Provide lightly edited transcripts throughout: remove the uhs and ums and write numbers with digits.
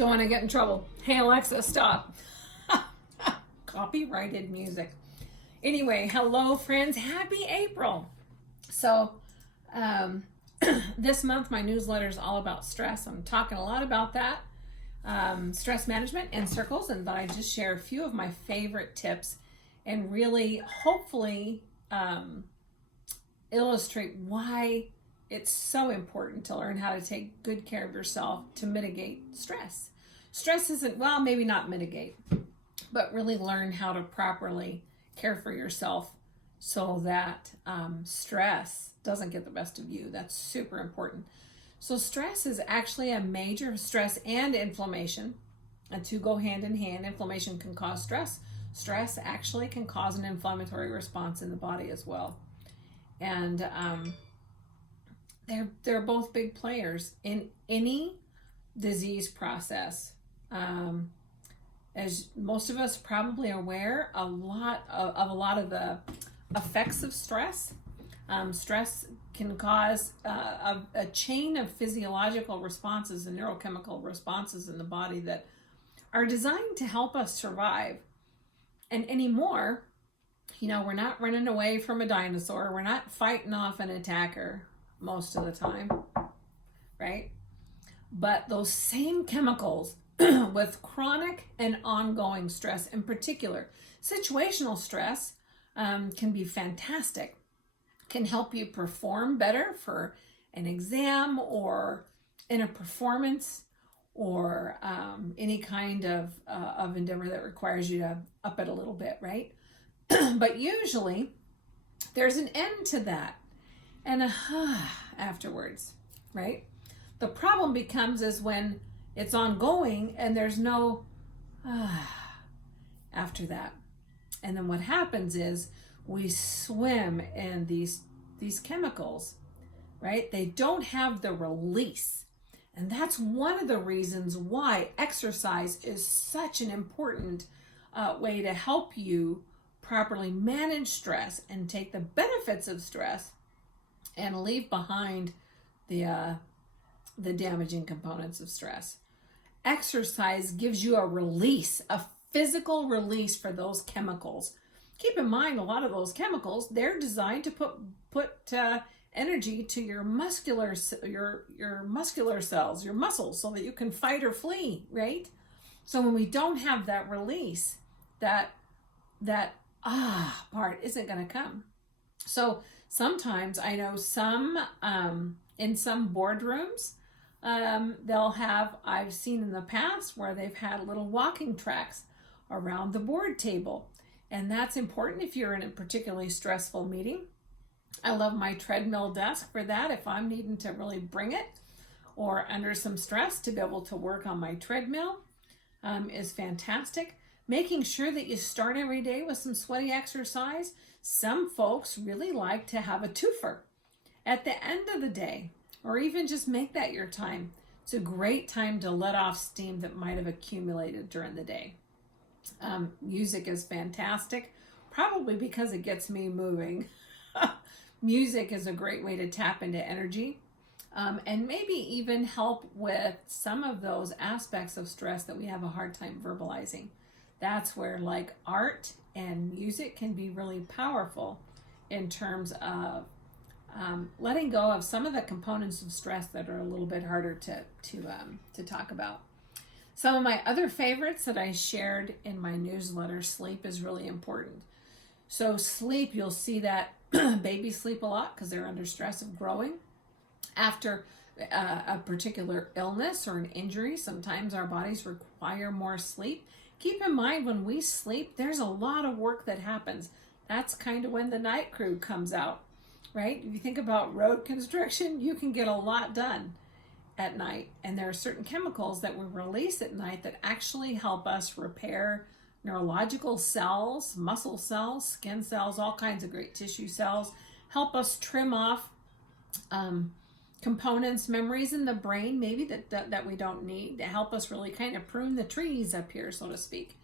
Don't want to get in trouble. Hey, Alexa, stop. Copyrighted music. Anyway, hello, friends. Happy April. So, this month, my newsletter is all about stress. I'm talking a lot about that, stress management in circles, and that I just share a few of my favorite tips and really, hopefully, illustrate why it's so important to learn how to take good care of yourself to mitigate stress. Stress isn't, well, maybe not mitigate, but really learn how to properly care for yourself so that stress doesn't get the best of you. That's super important. So stress is actually a major stress and inflammation. And two go hand in hand. Inflammation can cause stress. Stress actually can cause an inflammatory response in the body as well. And they're both big players in any disease process. As most of us probably are aware, a lot of the effects of stress. Stress can cause a chain of physiological responses and neurochemical responses in the body that are designed to help us survive. And anymore, we're not running away from a dinosaur. We're not fighting off an attacker most of the time, right? But those same chemicals with chronic and ongoing stress, in particular, situational stress can be fantastic, can help you perform better for an exam or in a performance or any kind of endeavor that requires you to up it a little bit, right? But usually there's an end to that and afterwards, right? The problem becomes is when it's ongoing and there's no after that. And then what happens is we swim in these chemicals, right? They don't have the release. And that's one of the reasons why exercise is such an important way to help you properly manage stress and take the benefits of stress and leave behind the damaging components of stress. Exercise gives you a release, a physical release for those chemicals. Keep in mind, a lot of those chemicals, they're designed to put energy to your muscular cells, your muscles, so that you can fight or flee, right? So when we don't have that release, that part isn't going to come. So sometimes I know some in some boardrooms, I've seen in the past where they've had little walking tracks around the board table. And that's important if you're in a particularly stressful meeting. I love my treadmill desk for that. If I'm needing to really bring it or under some stress, to be able to work on my treadmill is fantastic. Making sure that you start every day with some sweaty exercise. Some folks really like to have a twofer at the end of the day, or even just make that your time. It's a great time to let off steam that might have accumulated during the day. Music is fantastic, probably because it gets me moving. Music is a great way to tap into energy and maybe even help with some of those aspects of stress that we have a hard time verbalizing. That's where like art and music can be really powerful in terms of letting go of some of the components of stress that are a little bit harder to talk about. Some of my other favorites that I shared in my newsletter, sleep is really important. So sleep, you'll see that babies sleep a lot because they're under stress of growing. After a particular illness or an injury, sometimes our bodies require more sleep. Keep in mind, when we sleep, there's a lot of work that happens. That's kind of when the night crew comes out, right? If you think about road construction, you can get a lot done at night. And there are certain chemicals that we release at night that actually help us repair neurological cells, muscle cells, skin cells, all kinds of great tissue cells, help us trim off components, memories in the brain, maybe that we don't need, to help us really kind of prune the trees up here, so to speak.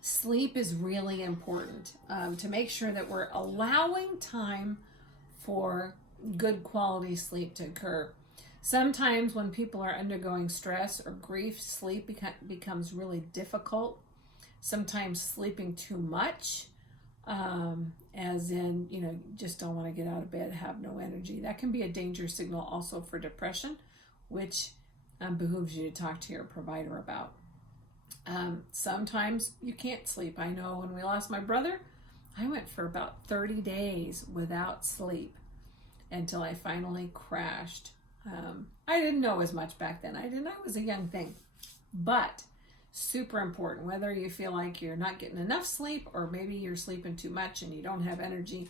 Sleep is really important to make sure that we're allowing time for good quality sleep to occur. Sometimes when people are undergoing stress or grief, sleep becomes really difficult. Sometimes sleeping too much, as in, just don't want to get out of bed, have no energy. That can be a danger signal also for depression, which behooves you to talk to your provider about. Sometimes you can't sleep. I know when we lost my brother, I went for about 30 days without sleep until I finally crashed. I didn't know as much back then. I was a young thing. But super important, whether you feel like you're not getting enough sleep or maybe you're sleeping too much and you don't have energy.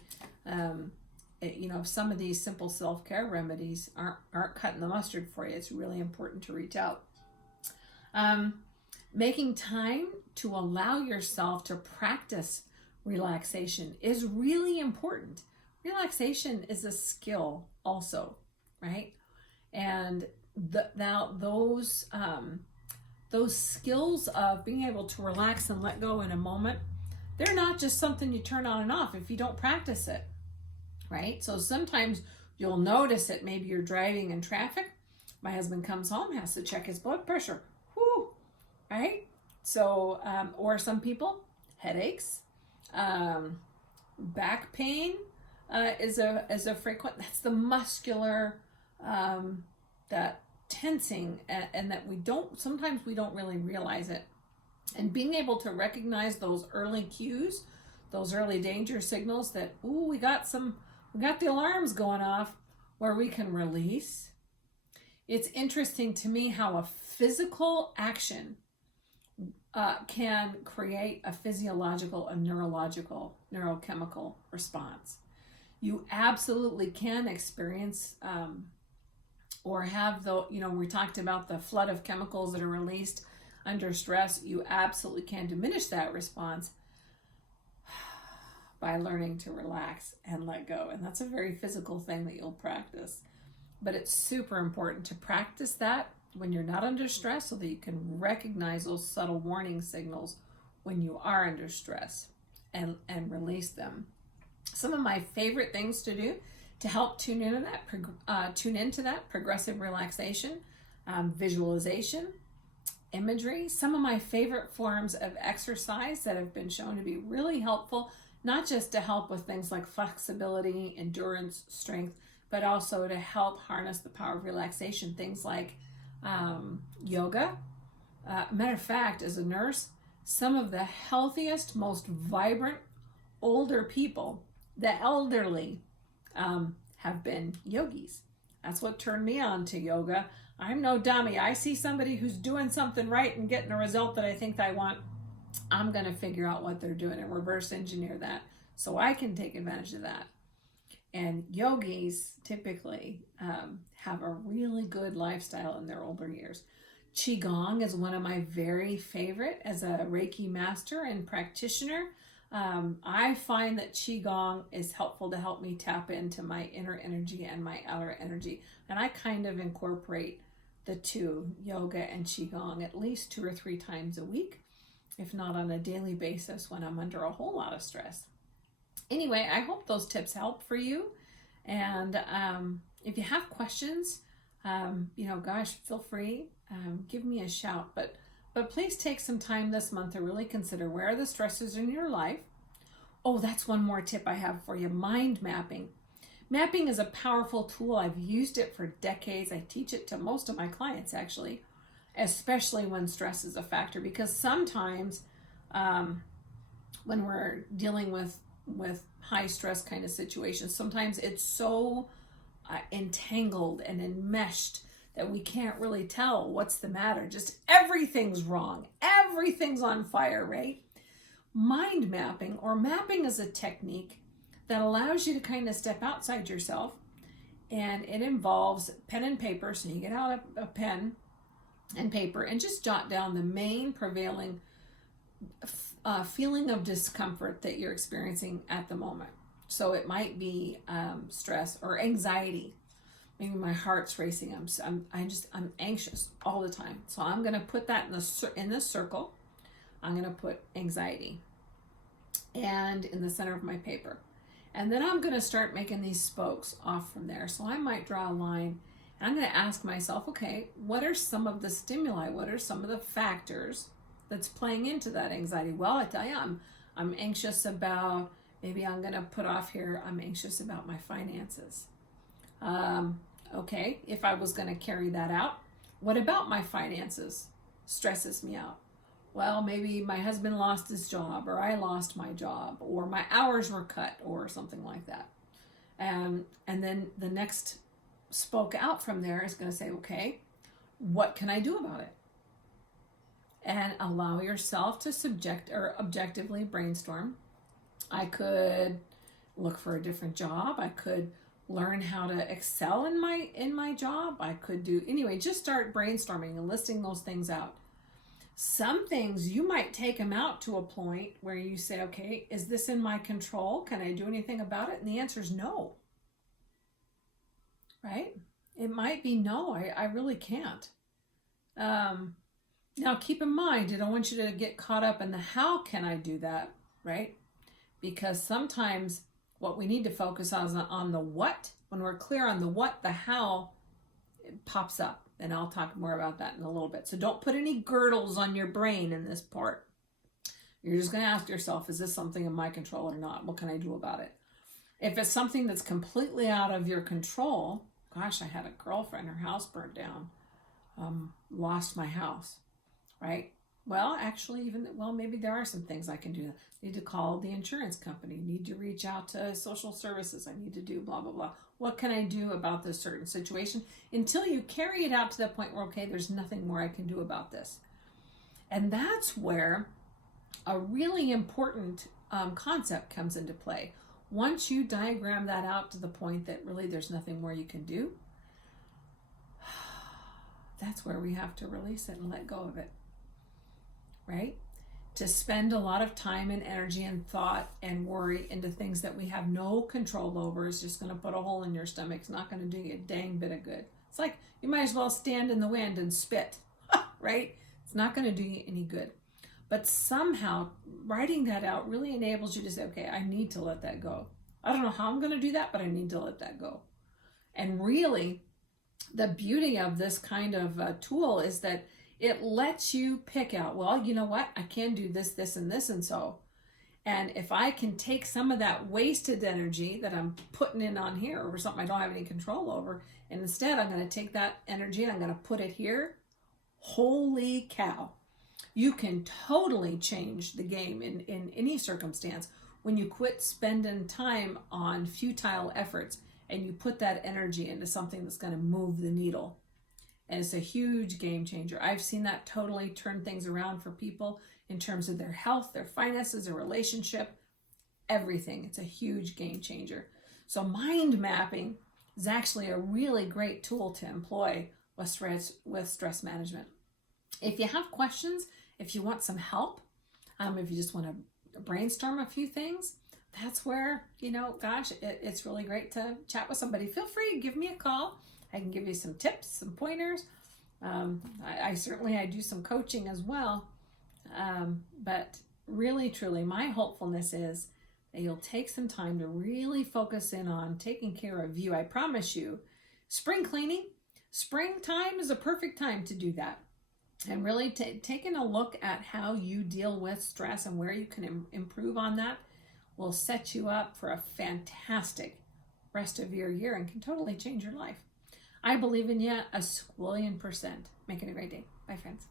If some of these simple self-care remedies aren't cutting the mustard for you, it's really important to reach out. Making time to allow yourself to practice relaxation is really important. Relaxation is a skill also, right? And those skills of being able to relax and let go in a moment, they're not just something you turn on and off if you don't practice it, right? So sometimes you'll notice it. Maybe you're driving in traffic. My husband comes home, has to check his blood pressure. Whoo, right? So, or some people, headaches, back pain is a frequent. That's the muscular, that tensing, and that sometimes we don't really realize it. And being able to recognize those early cues, those early danger signals that, we got the alarms going off, where we can release. It's interesting to me how a physical action can create a physiological, a neurological, neurochemical response. You absolutely can experience or have we talked about the flood of chemicals that are released under stress. You absolutely can diminish that response by learning to relax and let go. And that's a very physical thing that you'll practice. But it's super important to practice that when you're not under stress so that you can recognize those subtle warning signals when you are under stress and release them. Some of my favorite things to do to help tune into that progressive relaxation, visualization, imagery. Some of my favorite forms of exercise that have been shown to be really helpful, not just to help with things like flexibility, endurance, strength, but also to help harness the power of relaxation. Things like yoga. Matter of fact, as a nurse, some of the healthiest, most vibrant, older people, the elderly, have been yogis. That's what turned me on to yoga. I'm no dummy. I see somebody who's doing something right and getting a result that I think I want. I'm going to figure out what they're doing and reverse engineer that so I can take advantage of that. And yogis typically have a really good lifestyle in their older years. Qigong is one of my very favorite as a Reiki master and practitioner. I find that Qigong is helpful to help me tap into my inner energy and my outer energy. And I kind of incorporate the two, yoga and Qigong, at least 2 or 3 times a week, if not on a daily basis when I'm under a whole lot of stress. Anyway, I hope those tips help for you. And if you have questions, feel free, give me a shout. But please take some time this month to really consider where are the stressors in your life. Oh, that's one more tip I have for you, mind mapping. Mapping is a powerful tool. I've used it for decades. I teach it to most of my clients, actually, especially when stress is a factor, because sometimes when we're dealing with high stress kind of situations, sometimes it's so entangled and enmeshed that we can't really tell what's the matter. Just everything's wrong. Everything's on fire, right? Mind mapping, or mapping, is a technique that allows you to kind of step outside yourself, and it involves pen and paper. So you get out a pen and paper and just jot down the main prevailing feeling of discomfort that you're experiencing at the moment. So it might be stress or anxiety. Maybe my heart's racing. I'm anxious all the time. So I'm going to put that in this circle. I'm going to put anxiety, and in the center of my paper. And then I'm going to start making these spokes off from there. So I might draw a line, And I'm going to ask myself, okay, what are some of the stimuli? What are some of the factors that's playing into that anxiety? Well, I tell you, I'm anxious about, maybe I'm going to put off here, I'm anxious about my finances. Okay, if I was going to carry that out, what about my finances stresses me out? Well, maybe my husband lost his job, or I lost my job, or my hours were cut, or something like that. And then the next spoke out from there is going to say, okay, what can I do about it? And allow yourself to objectively brainstorm. I could look for a different job. I could learn how to excel in my job. I could do, anyway, just start brainstorming and listing those things out. Some things you might take them out to a point where you say, okay, is this in my control? Can I do anything about it? And the answer is no. Right? It might be no, I really can't. Now keep in mind, I don't want you to get caught up in the how can I do that, right? Because sometimes what we need to focus on is on the what. When we're clear on the what, the how, it pops up. And I'll talk more about that in a little bit. So don't put any girdles on your brain in this part. You're just going to ask yourself, is this something in my control or not? What can I do about it? If it's something that's completely out of your control, gosh, I had a girlfriend, her house burned down, lost my house, right? Well, actually, maybe there are some things I can do. I need to call the insurance company, need to reach out to social services, I need to do blah, blah, blah. What can I do about this certain situation? Until you carry it out to the point where, okay, there's nothing more I can do about this. And that's where a really important concept comes into play. Once you diagram that out to the point that really there's nothing more you can do, that's where we have to release it and let go of it, right? To spend a lot of time and energy and thought and worry into things that we have no control over is just going to put a hole in your stomach. It's not going to do you a dang bit of good. It's like you might as well stand in the wind and spit, right? It's not going to do you any good. But somehow writing that out really enables you to say, okay, I need to let that go. I don't know how I'm going to do that, but I need to let that go. And really, the beauty of this kind of tool is that it lets you pick out, well, you know what? I can do this, this, and this, and so. And if I can take some of that wasted energy that I'm putting in on here or something I don't have any control over, and instead I'm going to take that energy and I'm going to put it here, holy cow. You can totally change the game in any circumstance when you quit spending time on futile efforts and you put that energy into something that's going to move the needle. And it's a huge game changer. I've seen that totally turn things around for people in terms of their health, their finances, their relationship, everything. It's a huge game changer. So mind mapping is actually a really great tool to employ with stress management. If you have questions, if you want some help, if you just want to brainstorm a few things, that's where, it's really great to chat with somebody. Feel free to give me a call. I can give you some tips, some pointers. I do some coaching as well. But really, truly, my hopefulness is that you'll take some time to really focus in on taking care of you. I promise you, spring cleaning, springtime is a perfect time to do that. And really taking a look at how you deal with stress and where you can improve on that will set you up for a fantastic rest of your year and can totally change your life. I believe in you a squillion %. Make it a great day. Bye, friends.